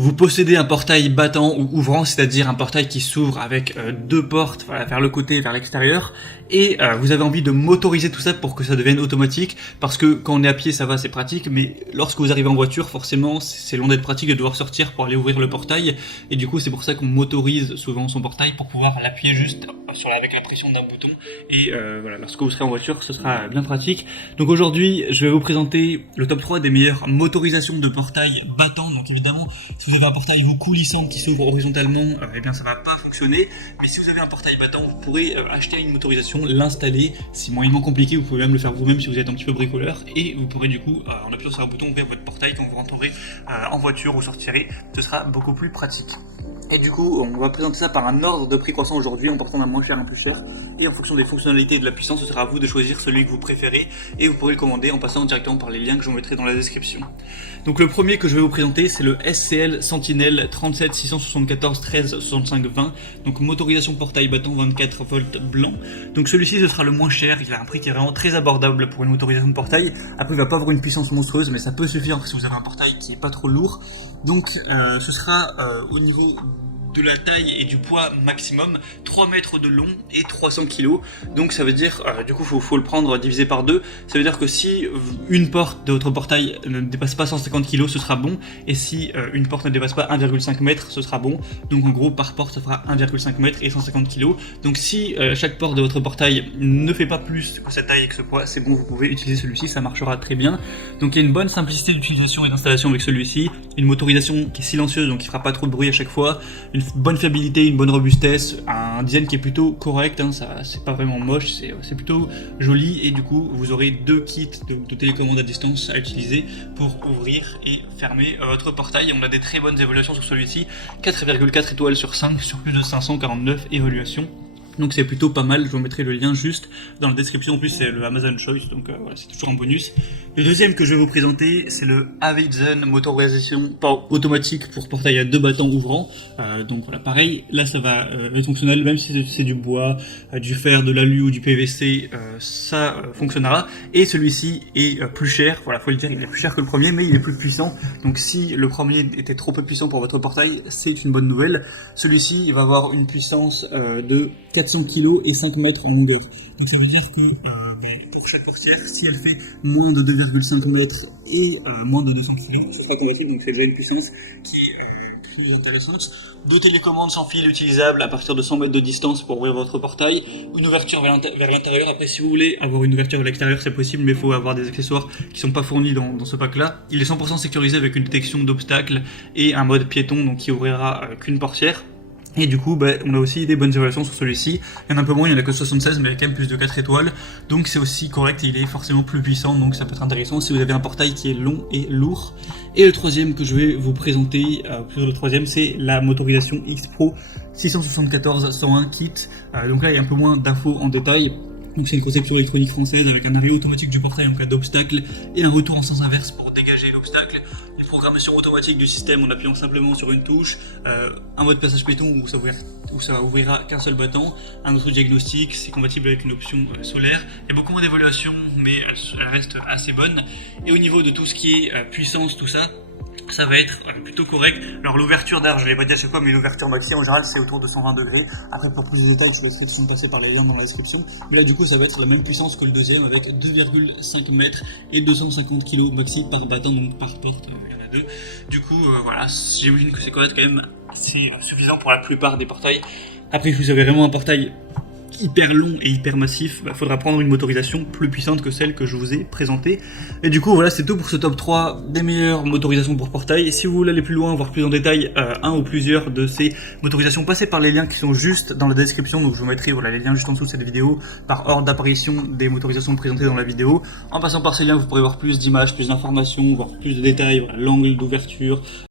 vous possédez un portail battant ou ouvrant, c'est-à-dire un portail qui s'ouvre avec deux portes vers le côté et vers l'extérieur, et vous avez envie de motoriser tout ça pour que ça devienne automatique, parce que quand on est à pied ça va, c'est pratique, mais lorsque vous arrivez en voiture, forcément c'est long d'être pratique de devoir sortir pour aller ouvrir le portail, et du coup c'est pour ça qu'on motorise souvent son portail pour pouvoir l'appuyer juste avec la pression d'un bouton, et voilà, lorsque vous serez en voiture ce sera bien pratique. Donc aujourd'hui je vais vous présenter le top 3 des meilleures motorisations de portail battant. Donc évidemment, si vous avez un portail vous coulissant qui s'ouvre horizontalement, eh bien ça va pas fonctionner, mais si vous avez un portail battant, vous pourrez acheter une motorisation, l'installer, c'est moyennement compliqué, vous pouvez même le faire vous-même si vous êtes un petit peu bricoleur, et vous pourrez du coup, en appuyant sur un bouton, ouvrir votre portail quand vous rentrerez en voiture ou sortirez, ce sera beaucoup plus pratique. Et du coup, on va présenter ça par un ordre de prix croissant aujourd'hui, en partant d'un moins cher à un plus cher, et en fonction des fonctionnalités et de la puissance, ce sera à vous de choisir celui que vous préférez, et vous pourrez le commander en passant directement par les liens que je vous mettrai dans la description. Donc le premier que je vais vous présenter, c'est le SCL Sentinel 37 674 13 65 20, donc motorisation portail battant 24 volts blanc. Donc celui-ci ce sera le moins cher, il a un prix qui est vraiment très abordable pour une motorisation de portail. Après il va pas avoir une puissance monstrueuse, mais ça peut suffire si vous avez un portail qui est pas trop lourd. Donc ce sera au niveau de la taille et du poids maximum, 3 mètres de long et 300 kg. Donc ça veut dire, du coup faut le prendre divisé par 2, ça veut dire que si une porte de votre portail ne dépasse pas 150 kg, ce sera bon, et si une porte ne dépasse pas 1,5 m, ce sera bon. Donc en gros par porte ça fera 1,5 m et 150 kg. Donc si chaque porte de votre portail ne fait pas plus que cette taille et que ce poids, c'est bon, vous pouvez utiliser celui-ci, ça marchera très bien. Donc il y a une bonne simplicité d'utilisation et d'installation avec celui-ci, une motorisation qui est silencieuse, donc qui fera pas trop de bruit à chaque fois, une bonne fiabilité, une bonne robustesse, un design qui est plutôt correct, hein, ça c'est pas vraiment moche, c'est plutôt joli, et du coup vous aurez deux kits de télécommande à distance à utiliser pour ouvrir et fermer votre portail. On a des très bonnes évaluations sur celui-ci, 4,4 étoiles sur 5 sur plus de 549 évaluations. Donc c'est plutôt pas mal, je vous mettrai le lien juste dans la description, en plus c'est le Amazon Choice, donc voilà, c'est toujours un bonus. Le deuxième que je vais vous présenter, c'est le Avizen motorisation automatique pour portail à 2 battants ouvrants. Donc voilà, pareil, là ça va être fonctionnel, même si c'est du bois, du fer, de l'alu ou du PVC, ça fonctionnera. Et celui-ci est plus cher, voilà, faut le dire, il est plus cher que le premier, mais il est plus puissant. Donc si le premier était trop peu puissant pour votre portail, c'est une bonne nouvelle. Celui-ci il va avoir une puissance de 400 kg et 5 mètres en longueur. Donc ça veut dire que pour chaque portière, si elle fait moins de 2,5 mètres et moins de 200 kg, ce sera automatique, donc c'est déjà une puissance qui est plus intéressante. Deux télécommandes sans fil utilisables à partir de 100 mètres de distance pour ouvrir votre portail, une ouverture vers l'intérieur. Après si vous voulez avoir une ouverture vers l'extérieur c'est possible, mais il faut avoir des accessoires qui sont pas fournis dans ce pack là. Il est 100% sécurisé avec une détection d'obstacles et un mode piéton, donc qui ouvrira qu'une portière. Et du coup, on a aussi des bonnes évaluations sur celui-ci. Il y en a un peu moins, il n'y en a que 76, mais il y a quand même plus de 4 étoiles. Donc c'est aussi correct et il est forcément plus puissant, donc ça peut être intéressant si vous avez un portail qui est long et lourd. Et le troisième que je vais vous présenter, plutôt le troisième, c'est la motorisation X-Pro 674-101 kit. Donc là, il y a un peu moins d'infos en détail. Donc c'est une conception électronique française avec un arrêt automatique du portail en cas d'obstacle et un retour en sens inverse pour dégager l'obstacle. Programmation automatique du système en appuyant simplement sur une touche, un mode passage piéton où ça ouvrira qu'un seul battant, un autre diagnostic, c'est compatible avec une option solaire. Il y a beaucoup moins d'évaluation, mais elle reste assez bonne. Et au niveau de tout ce qui est puissance, tout ça, ça va être plutôt correct. Alors l'ouverture d'air, je ne l'ai pas dit à chaque fois, mais l'ouverture maxi en général c'est autour de 120 degrés. Après pour plus de détails, je laisserai tout passer par les liens dans la description. Mais là du coup ça va être la même puissance que le deuxième avec 2,5 mètres et 250 kg maxi par battant, donc par porte, il y en a deux. Du coup voilà, j'imagine que c'est correct quand même, c'est suffisant pour la plupart des portails. Après si vous avez vraiment un portail hyper long et hyper massif, faudra prendre une motorisation plus puissante que celle que je vous ai présentée. Et du coup voilà, c'est tout pour ce top 3 des meilleures motorisations pour portail. Et si vous voulez aller plus loin, voir plus en détail un ou plusieurs de ces motorisations, passez par les liens qui sont juste dans la description. Donc je vous mettrai voilà, les liens juste en dessous de cette vidéo par ordre d'apparition des motorisations présentées dans la vidéo. En passant par ces liens, vous pourrez voir plus d'images, plus d'informations, voir plus de détails, voilà, l'angle d'ouverture,